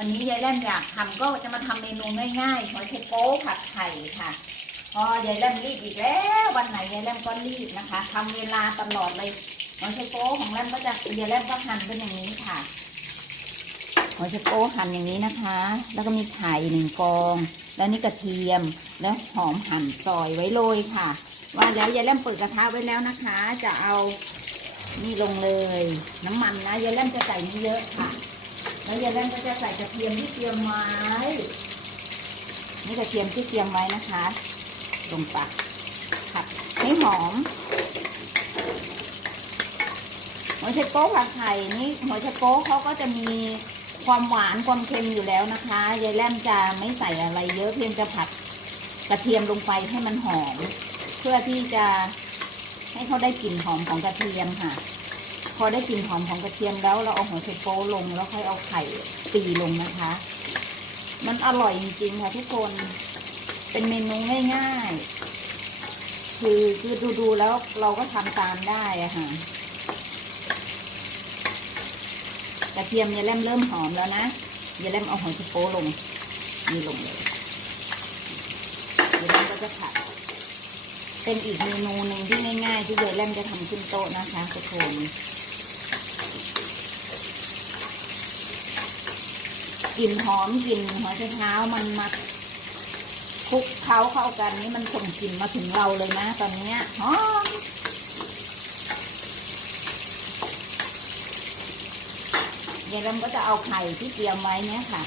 วันนี้ยายแล่มอยากทำก็จะมาทำเมนูง่ายๆหัวไชโป๊ผัดไข่ค่ะพอยายแล่มรีบอีกแล้ววันไหนยายแล่มก็รีบนะคะทำเวลาตลอดเลยหัวไชโป๊ของแล่มก็จะยายแล่มก็หั่นเป็นอย่างนี้ค่ะหัวไชโป๊หั่นอย่างนี้นะคะ แล้วก็มีไข่หนึ่งกอง แล้วนี่กระเทียมและหอมหั่นซอยไว้โรยค่ะ ว่าแล้วยายแล่มเปิดกระทะไว้แล้วนะคะ จะเอานี่ลงเลย น้ำมันนะยายแล่มจะใส่ไม่เยอะค่ะ แล้วยายแล่มก็จะใส่กระเทียมที่เตรียมไว้นี่กระเทียมที่เตรียมไว้นะคะ ลงไปผัดให้หอมหัวไชโป๊ผัดไข่นี่หัวไชโป๊เขาก็จะมีความหวานความเค็มอยู่แล้วนะคะยายแล่มจะไม่ใส่อะไรเยอะเพียงจะผัดกระเทียมลงไปให้มันหอม เพื่อที่จะให้เขาได้กลิ่นหอมของกระเทียมค่ะ พอได้กลิ่นหอมของกระเทียมแล้วเราเอาหัวไชโป๊ลงแล้วค่อยเอาไข่ตีลงนะคะ มันอร่อยจริงๆค่ะทุกคนเป็นเมนูง่ายๆ คือคือดูดูๆแล้วเราก็ทำตามได้อะค่ะกระเทียมยายแลมเริ่มหอมแล้วนะยายแลมเอาหัวไชโป๊ลงนี่ลงเลยยายแลมก็จะผัด เป็นอีกเมนูหนึ่งที่ง่ายๆ ที่ยายแลมจะทำขึ้นโต๊ะนะคะทุกคน กลิ่นหอมกลิ่นหัวไชเท้ามันมาคลุกเคล้าเข้ากันนี่มันส่งกลิ่นมาถึงเราเลยนะ ตอนนี้หอมยายแลมก็จะเอาไข่ที่เตรียมไว้เนี้ยค่ะ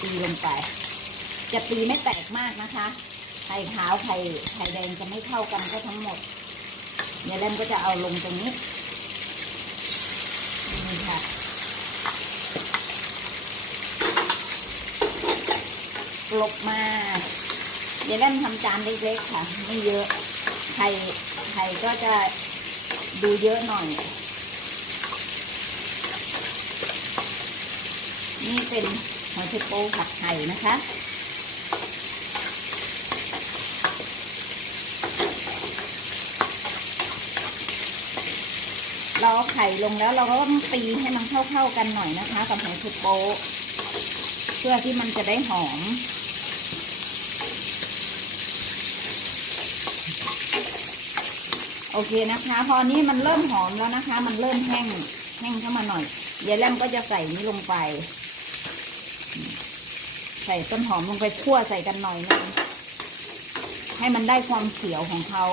ตีลงไป จะตีไม่แตกมากนะคะ ไข่ขาวไข่ไข่แดงจะไม่เท่ากันก็ทั้งหมดยายแลมก็จะเอาลงตรงนี้นี่ค่ะ กลบมายายแลมทำจานเล็กๆค่ะ ไม่เยอะไข่ไข่ก็จะดูเยอะหน่อย นี่เป็นหัวไชโปผัดไข่นะคะเราเอไข่ลงแล้วเราก็ต้องตีให้มันเข้าๆกันหน่อยนะคะ กับหัวไชโป๊เพื่อที่มันจะได้หอม โอเคนะคะ พอนี้มันเริ่มหอมแล้วนะคะ มันเริ่มแห้งแห้งเข้ามาหน่อยยายแลมก็จะใส่นี้ลงไป ใส่ต้นหอมลงไปคั่วใส่กันหน่อยนึงให้มันได้ความเขียวของเขา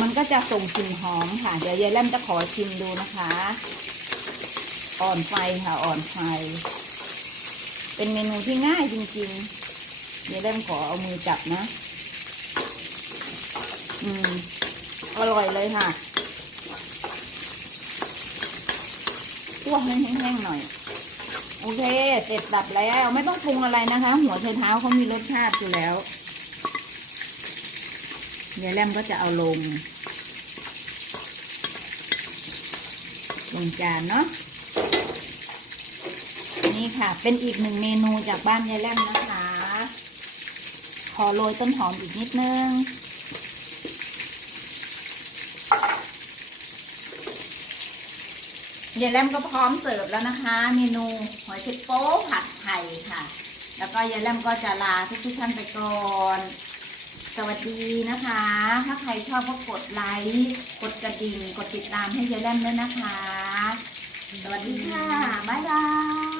มันก็จะส่งกลิ่นหอมค่ะ เดี๋ยวยายแลมจะขอชิมดูนะคะ อ่อนไฟค่ะ อ่อนไฟ เป็นเมนูที่ง่ายจริงๆ ยายแลมขอเอามือจับนะ อืม อร่อยเลยค่ะคั่วให้แห้งๆหน่อย โอเค เสร็จสับแล้วไม่ต้องปรุงอะไรนะคะ หัวไชเท้าเขามีรสชาติอยู่แล้วยายแลมก็จะเอาลง ลงจานเนาะนี่ค่ะ เป็นอีกหนึ่งเมนูจากบ้านยายแลมนะคะ ขอโรยต้นหอมอีกนิดนึง เยายแลมก็พร้อมเสิร์ฟแล้วนะคะ เมนูหอยเชดโป๊ผัดไข่ค่ะ แล้วก็เยายแลมก็จะลาทุกท่านไปก่อนสวัสดีนะคะ ถ้าใครชอบก็กดไลค์ กดกระดิ่ง กดติดตามให้ยายแลมด้วยนะคะ สวัสดีค่ะ บ๊ายบาย